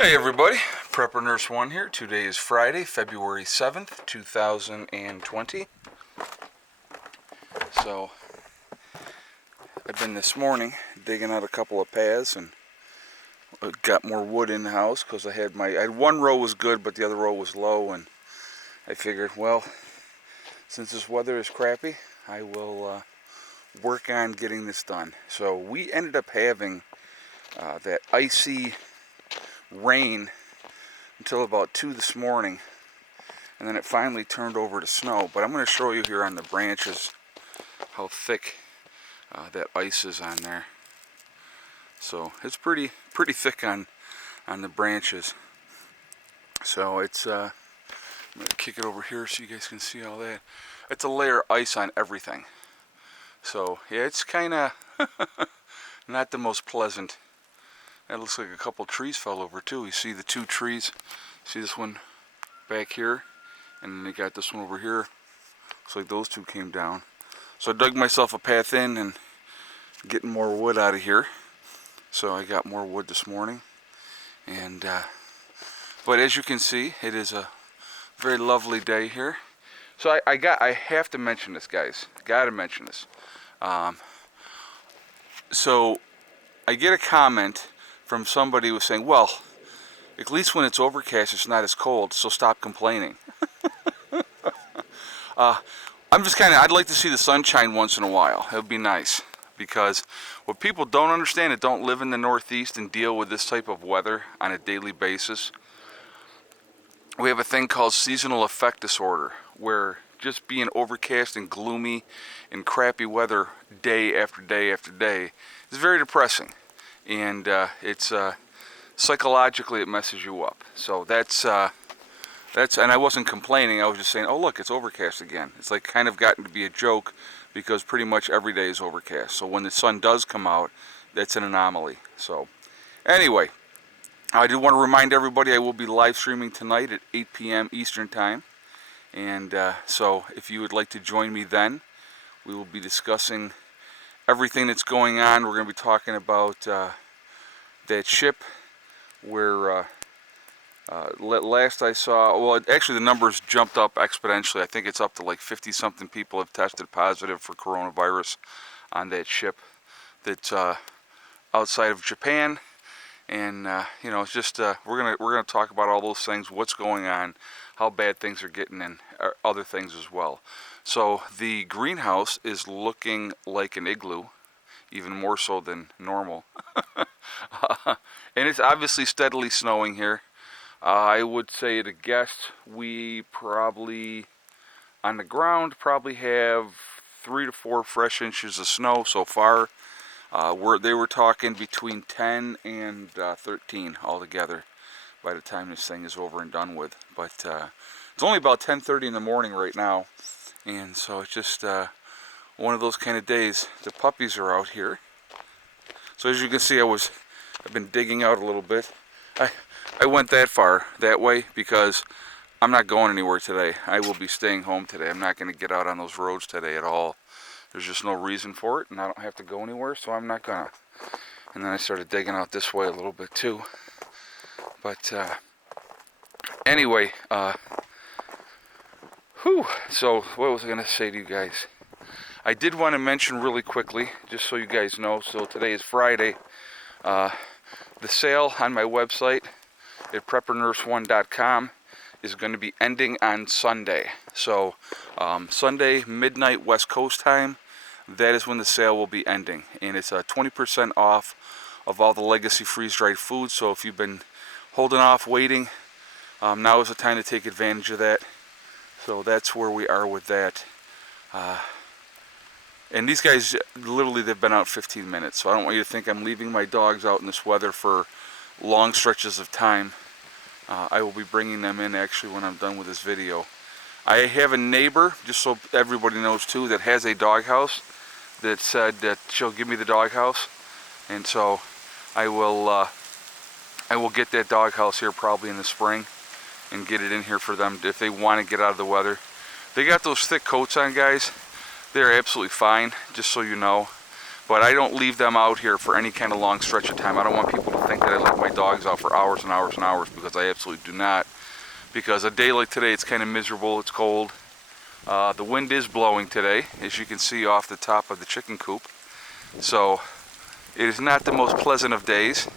Hey everybody, Prepper Nurse 1 here. Today is Friday, February 7th, 2020. So, I've been this morning digging out a couple of paths and got more wood in the house because I had one row was good but the other row was low, and I figured, well, since this weather is crappy, I will work on getting this done. So we ended up having that icy rain until about 2 this morning, and then it finally turned over to snow. But I'm going to show you here on the branches how thick that ice is on there. So it's pretty thick on the branches. So it's I'm going to kick it over here so you guys can see all that. It's a layer of ice on everything. So yeah, it's kind of not the most pleasant. That looks like a couple trees fell over too. You see the two trees. See this one back here, and then they got this one over here. Looks like those two came down. So I dug myself a path in and getting more wood out of here. So I got more wood this morning, and but as you can see, it is a very lovely day here. So I have to mention this, guys. Got to mention this. So I get a comment from somebody who was saying, well, at least when it's overcast it's not as cold, so stop complaining. I'm just I'd like to see the sunshine once in a while. It would be nice, because what people don't understand that don't live in the Northeast and deal with this type of weather on a daily basis, we have a thing called seasonal affect disorder, where just being overcast and gloomy and crappy weather day after day after day is very depressing. And it's psychologically it messes you up. So that's and I wasn't complaining. I was just saying, oh look, it's overcast again. It's like kind of gotten to be a joke, because pretty much every day is overcast. So when the sun does come out, that's an anomaly. So anyway, I do want to remind everybody I will be live streaming tonight at 8 p.m. Eastern Time, and so if you would like to join me then, we will be discussing everything that's going on. We're going to be talking about that ship where last I saw, well, actually the numbers jumped up exponentially. I think it's up to like 50 something people have tested positive for coronavirus on that ship that's outside of Japan. And it's just we're gonna talk about all those things, what's going on, how bad things are getting, and other things as well. So the greenhouse is looking like an igloo, even more so than normal. And it's obviously steadily snowing here. I would say at a guess we probably on the ground probably have 3 to 4 fresh inches of snow so far. They were talking between 10 and 13 altogether by the time this thing is over and done with. But it's only about 10:30 in the morning right now, and so it's just one of those kind of days. The puppies are out here. So as you can see, I've been digging out a little bit. I went that far that way because I'm not going anywhere today. I will be staying home today. I'm not going to get out on those roads today at all. There's just no reason for it, and I don't have to go anywhere, so I'm not gonna. And then I started digging out this way a little bit too. But anyway, so what was I gonna say to you guys? I did want to mention really quickly, just so you guys know. So today is Friday. The sale on my website at preppernurse1.com is going to be ending on Sunday. So Sunday midnight West Coast time, that is when the sale will be ending, and it's 20% off of all the legacy freeze-dried foods. So if you've been holding off waiting, now is the time to take advantage of that. So that's where we are with that. And these guys, literally, they've been out 15 minutes, so I don't want you to think I'm leaving my dogs out in this weather for long stretches of time. I will be bringing them in actually when I'm done with this video. I have a neighbor, just so everybody knows too, that has a doghouse that said that she'll give me the doghouse, and so I will get that doghouse here probably in the spring and get it in here for them if they want to get out of the weather. They got those thick coats on, guys. They're absolutely fine, just so you know. But I don't leave them out here for any kind of long stretch of time. I don't want people to think that I let my dogs out for hours and hours and hours, because I absolutely do not. Because a day like today, it's kind of miserable, it's cold. The wind is blowing today, as you can see off the top of the chicken coop. So it is not the most pleasant of days.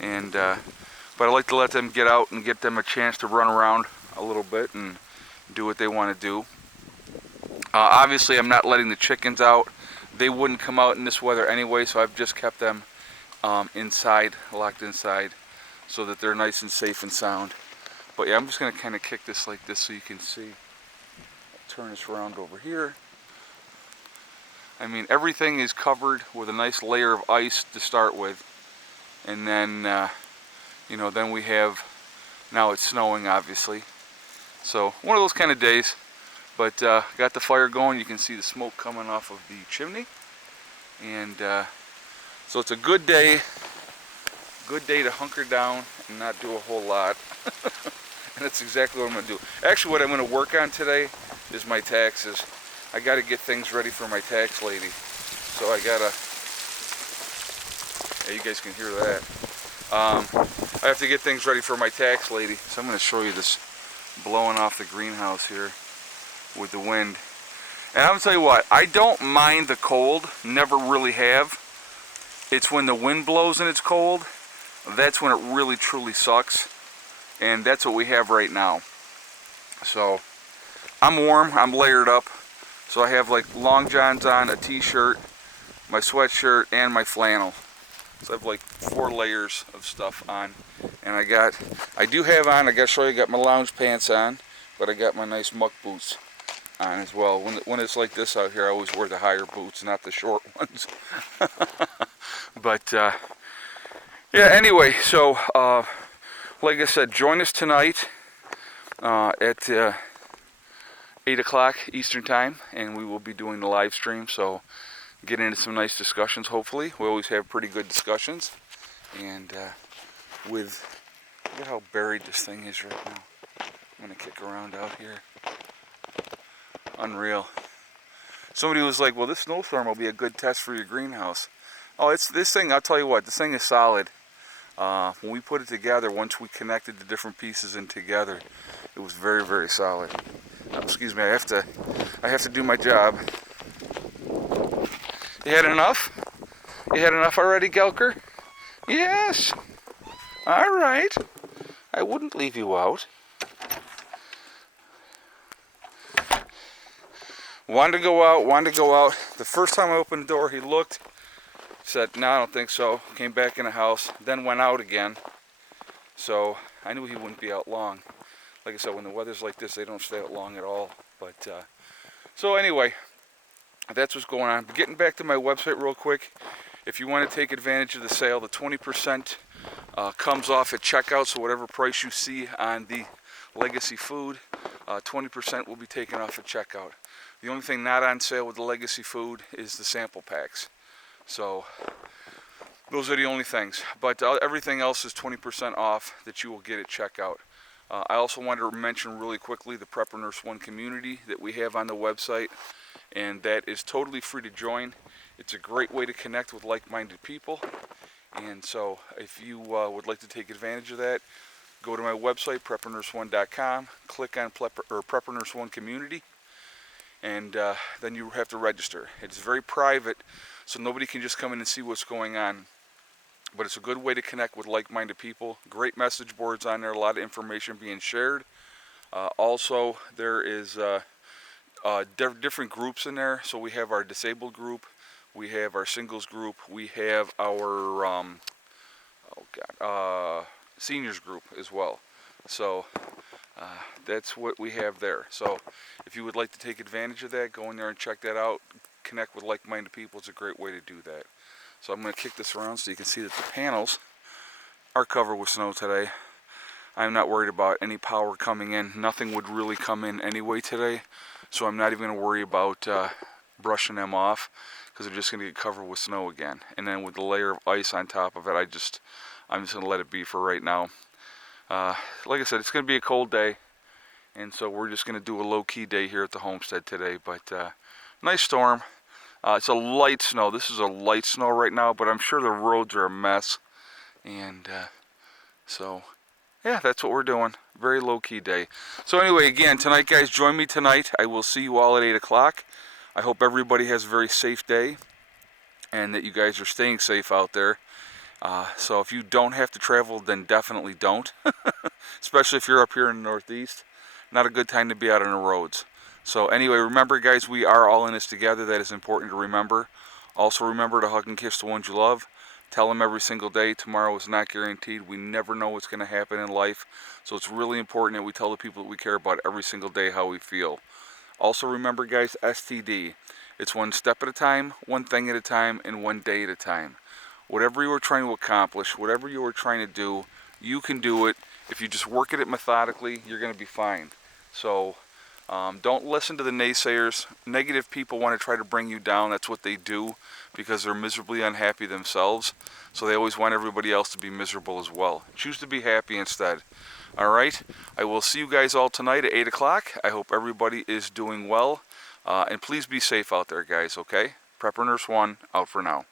And but I like to let them get out and get them a chance to run around a little bit and do what they want to do. Obviously, I'm not letting the chickens out. They wouldn't come out in this weather anyway, so I've just kept them inside, locked inside, so that they're nice and safe and sound. But yeah, I'm just going to kind of kick this like this so you can see. Turn this around over here. I mean, everything is covered with a nice layer of ice to start with. And then, you know, then we have, now it's snowing obviously. So, one of those kind of days. But got the fire going. You can see the smoke coming off of the chimney. And so it's a good day to hunker down and not do a whole lot. And that's exactly what I'm going to do. Actually, what I'm going to work on today is my taxes. I got to get things ready for my tax lady. So I got to, yeah, you guys can hear that. I have to get things ready for my tax lady. So I'm going to show you this blowing off the greenhouse here with the wind. And I'm going to tell you what, I don't mind the cold, never really have. It's when the wind blows and it's cold, that's when it really truly sucks. And that's what we have right now. So I'm warm, I'm layered up. So I have like long johns on, a t-shirt, my sweatshirt, and my flannel. So I have like 4 layers of stuff on. And I do have on, I got to show you, I got my lounge pants on, but I got my nice muck boots on as well. When it's like this out here, I always wear the higher boots, not the short ones. But yeah, anyway, so like I said, join us tonight at 8 o'clock Eastern Time, and we will be doing the live stream. So get into some nice discussions, hopefully. We always have pretty good discussions. And look at how buried this thing is right now. I'm going to kick around out here. Unreal. Somebody was like, well, this snowstorm will be a good test for your greenhouse. Oh, it's this thing, I'll tell you what, this thing is solid. When we put it together, once we connected the different pieces in together, it was very, very solid. Excuse me, I have to do my job. You had enough? You had enough already, Gelker? Yes. All right. I wouldn't leave you out. Wanted to go out. The first time I opened the door, he looked, said, no, I don't think so. Came back in the house, then went out again. So I knew he wouldn't be out long. Like I said, when the weather's like this, they don't stay out long at all. But so anyway, that's what's going on. But getting back to my website real quick, if you want to take advantage of the sale, the 20% comes off at checkout. So whatever price you see on the Legacy food, 20% will be taken off at checkout. The only thing not on sale with the Legacy food is the sample packs. So those are the only things. But everything else is 20% off that you will get at checkout. I also wanted to mention really quickly the Prepper Nurse One community that we have on the website. And that is totally free to join. It's a great way to connect with like-minded people. And so if you would like to take advantage of that, go to my website, preppernurse1.com, click on Prepper Nurse One community, and then you have to register. It's very private, so nobody can just come in and see what's going on. But it's a good way to connect with like-minded people. Great message boards on there, a lot of information being shared. Also, there is different groups in there. So we have our disabled group, we have our singles group, we have our seniors group as well. So that's what we have there. So if you would like to take advantage of that, go in there and check that out. Connect with like-minded people. It's a great way to do that. So I'm going to kick this around so you can see that the panels are covered with snow today. I'm not worried about any power coming in. Nothing would really come in anyway today. So I'm not even going to worry about brushing them off, because they're just going to get covered with snow again. And then with the layer of ice on top of it, I'm just going to let it be for right now. Like I said, it's going to be a cold day, and so we're just going to do a low-key day here at the homestead today. But nice storm. It's a light snow. This is a light snow right now, but I'm sure the roads are a mess. And so, yeah, that's what we're doing. Very low-key day. So anyway, again, tonight, guys, join me tonight. I will see you all at 8 o'clock. I hope everybody has a very safe day and that you guys are staying safe out there. So if you don't have to travel, then definitely don't. Especially if you're up here in the Northeast. Not a good time to be out on the roads. So anyway, remember, guys, we are all in this together. That is important to remember. Also remember to hug and kiss the ones you love. Tell them every single day, tomorrow is not guaranteed. We never know what's going to happen in life. So it's really important that we tell the people that we care about every single day how we feel. Also remember, guys, STD. It's one step at a time, one thing at a time, and one day at a time. Whatever you are trying to accomplish, whatever you are trying to do, you can do it. If you just work at it methodically, you're going to be fine. So don't listen to the naysayers. Negative people want to try to bring you down. That's what they do because they're miserably unhappy themselves. So they always want everybody else to be miserable as well. Choose to be happy instead. All right? I will see you guys all tonight at 8 o'clock. I hope everybody is doing well. And please be safe out there, guys, okay? Prepper Nurse 1, out for now.